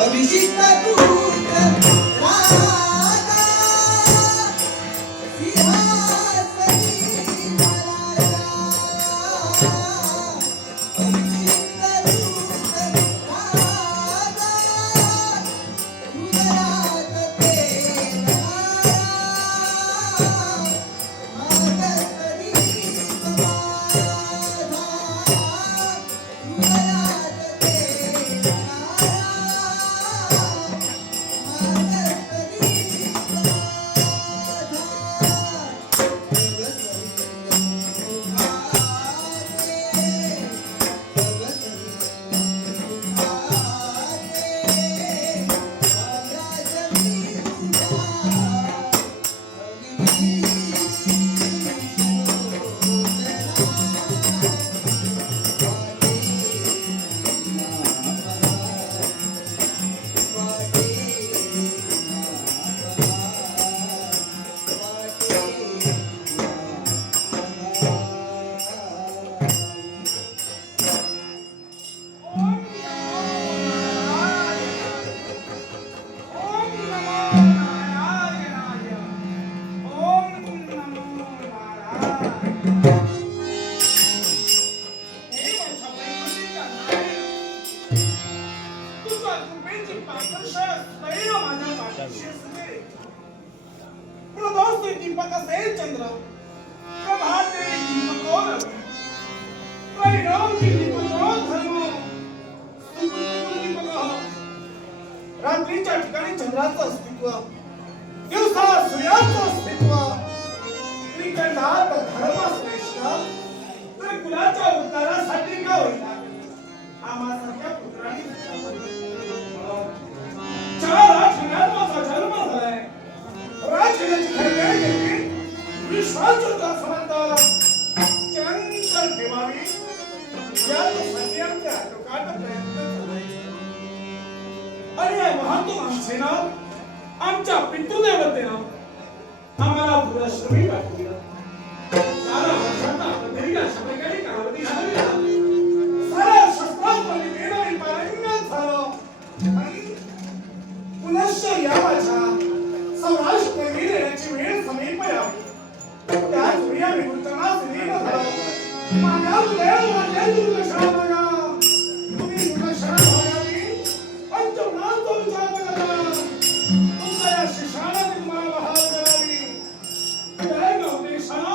अभिषिक्त दूत राजा सिंहासनी राजा अभिषिक्त दूत राजा हृदयात तेरा मागतरी समाधा हृदयात तेरा रात्रीच्या ठिकाणी चंद्राचं अस्तित्व दिवसा सूर्याचं अस्तित्व त्रिकंडात धर्मश्रेष्ठ तर कुलाच्या उद्धारासाठी का होईना आम्हासारख्या पुत्रांनी 4 आठवड्यात माझा जन्म झालाय राज्याची खरी घेतली विश्वाचं दासवंत चंचल ठेवावी यासाठी आमच्या लोकांना प्रयत्न चाललाय आणि या महात्मा माणसेनं आमच्या पितृदेवतेनं आम्हाला दुराश्रमी पाठवलं 12 वर्षांना तरी अशा प्रकारे कालावधी घालविला साऱ्या शस्त्रांमध्ये वेळोवेळी पारंगत झालो आणि पुनश्च या माझ्या सौराष्ट्र येण्याची वेळ समीप यावी त्याच वेळी आम्ही वृत्तनास लीन झालो माझ्या देव माझ्या दुर्दशा बघा तुम्ही दुर्दशा बघावी पंचमनाथ विचार बघा तुमच्या या शिशाला तुम्हाला बहाल करावी जय गौदेशाला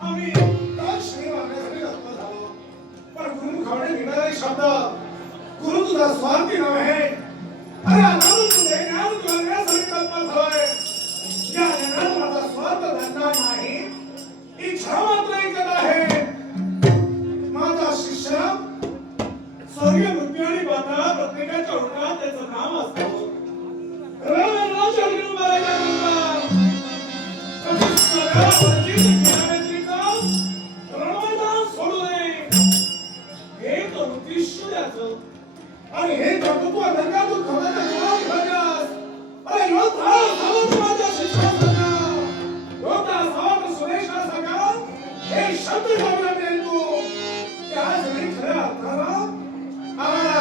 आम्ही दक्षिणी मागण्यासाठी रत्न झालो पण गुरुमुखाने निघालेले शब्द गुरु तुझा स्वार्थी नव्हे अरे अनाम तुझे ज्ञान तुला संकल्प झालोय या ज्ञानात माझा स्वार्थ धंदा नाही इच्छा मात्र एकच आहे माझा शिष्य स्वर्गीय मृत्यू आणि बाधा प्रत्येकाच्या ओठात त्याचं नाम असतं सोडू नये हे तो उद्दिष्ट द्यायचं आणि हे कर्तृत्व धर्मातून खवळायच्या जीवात घालण्यास अरे योद्धा सावध माझ्या शिष्यासारखा योद्धा सावध सुरेशासारखा हे शब्द बोलण्यात येईल तू त्याच वेळी खऱ्या अर्थानं आम्हाला